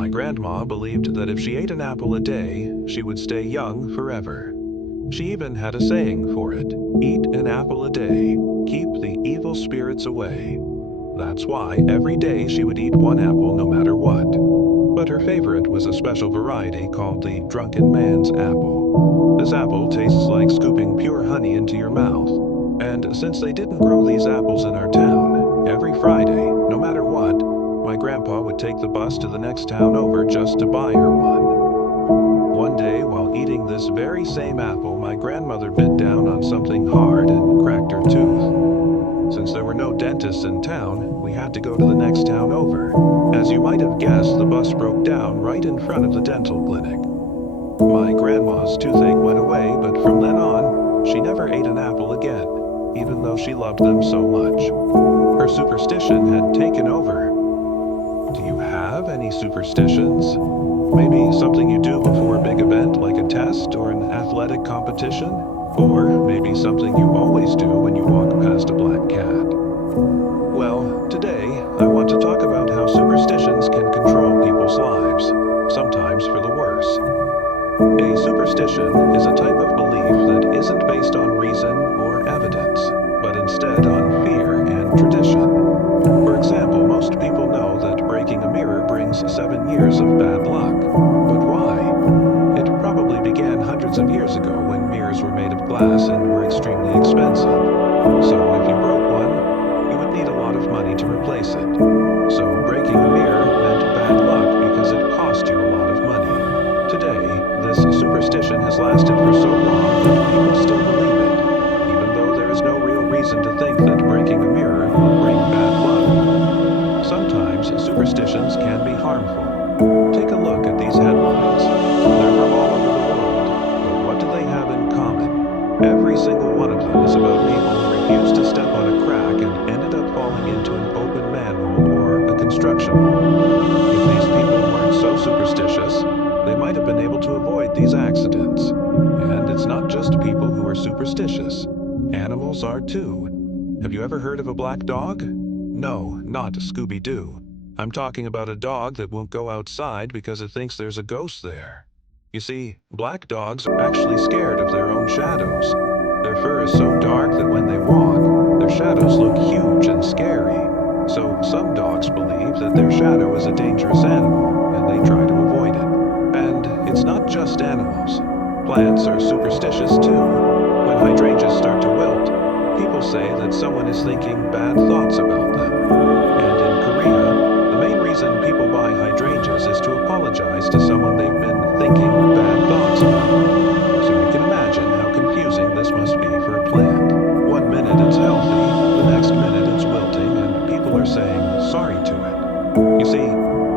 My grandma believed that if she ate an apple a day, she would stay young forever. She even had a saying for it: eat an apple a day, keep the evil spirits away. That's why every day she would eat one apple no matter what. But her favorite was a special variety called the drunken man's apple. This apple tastes like scooping pure honey into your mouth. And since they didn't grow these apples in our town, every Friday, no matter what, my grandpa would take the bus to the next town over just to buy her one. One day, while eating this very same apple, my grandmother bit down on something hard and cracked her tooth. Since there were no dentists in town, we had to go to the next town over. As you might have guessed, the bus broke down right in front of the dental clinic. My grandma's toothache went away, but from then on, she never ate an apple again, even though she loved them so much. Her superstition had taken over. Do you have any superstitions? Maybe something you do before a big event like a test or an athletic competition? Or maybe something you always do when you walk past a black cat? Well, today I want to talk about how superstitions can control people's lives, sometimes for the worse. A superstition is a type of belief that isn't based on reason or evidence, but instead on fear and tradition. For example, most people know that breaking a mirror brings 7 years of bad luck. But why? It probably began hundreds of years ago when mirrors were made of glass and were extremely expensive. So if you broke one, you would need a lot of money to replace it. So breaking a mirror meant bad luck because it cost you a lot of money. Today, this superstition has lasted for so long that people still believe it, even though there is no real reason to think that breaking a mirror will bring bad luck. Sometimes superstitions can be harmful. Take a look at these headlines. They're from all over the world, but what do they have in common? Every single one of them is about people who refused to step on a crack and ended up falling into an open manhole or a construction hole. If these people weren't so superstitious, they might have been able to avoid these accidents. And it's not just people who are superstitious. Animals are too. Have you ever heard of a black dog? No, not Scooby-Doo. I'm talking about a dog that won't go outside because it thinks there's a ghost there. You see, black dogs are actually scared of their own shadows. Their fur is so dark that when they walk, their shadows look huge and scary. So some dogs believe that their shadow is a dangerous animal, and they try to avoid it. And it's not just animals. Plants are superstitious too. When hydrangeas start to wilt, people say that someone is thinking bad thoughts about them. And in Korea, the main reason people buy hydrangeas is to apologize to someone they've been thinking bad thoughts about. So you can imagine how confusing this must be for a plant. One minute it's healthy, the next minute it's wilting, and people are saying sorry to it. You see,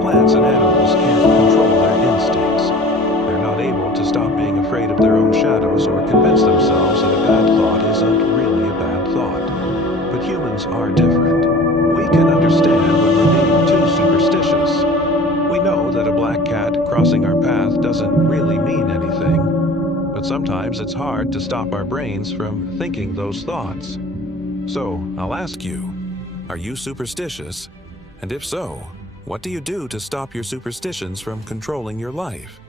plants and animals can't control their instincts. They're not able to stop being afraid of their own shadows or convince themselves that a bad thought isn't really a bad thought. But humans are different. We can understand when we're being too superstitious. We know that a black cat crossing our path doesn't really mean anything, but sometimes it's hard to stop our brains from thinking those thoughts. So, I'll ask you, are you superstitious? And if so, what do you do to stop your superstitions from controlling your life?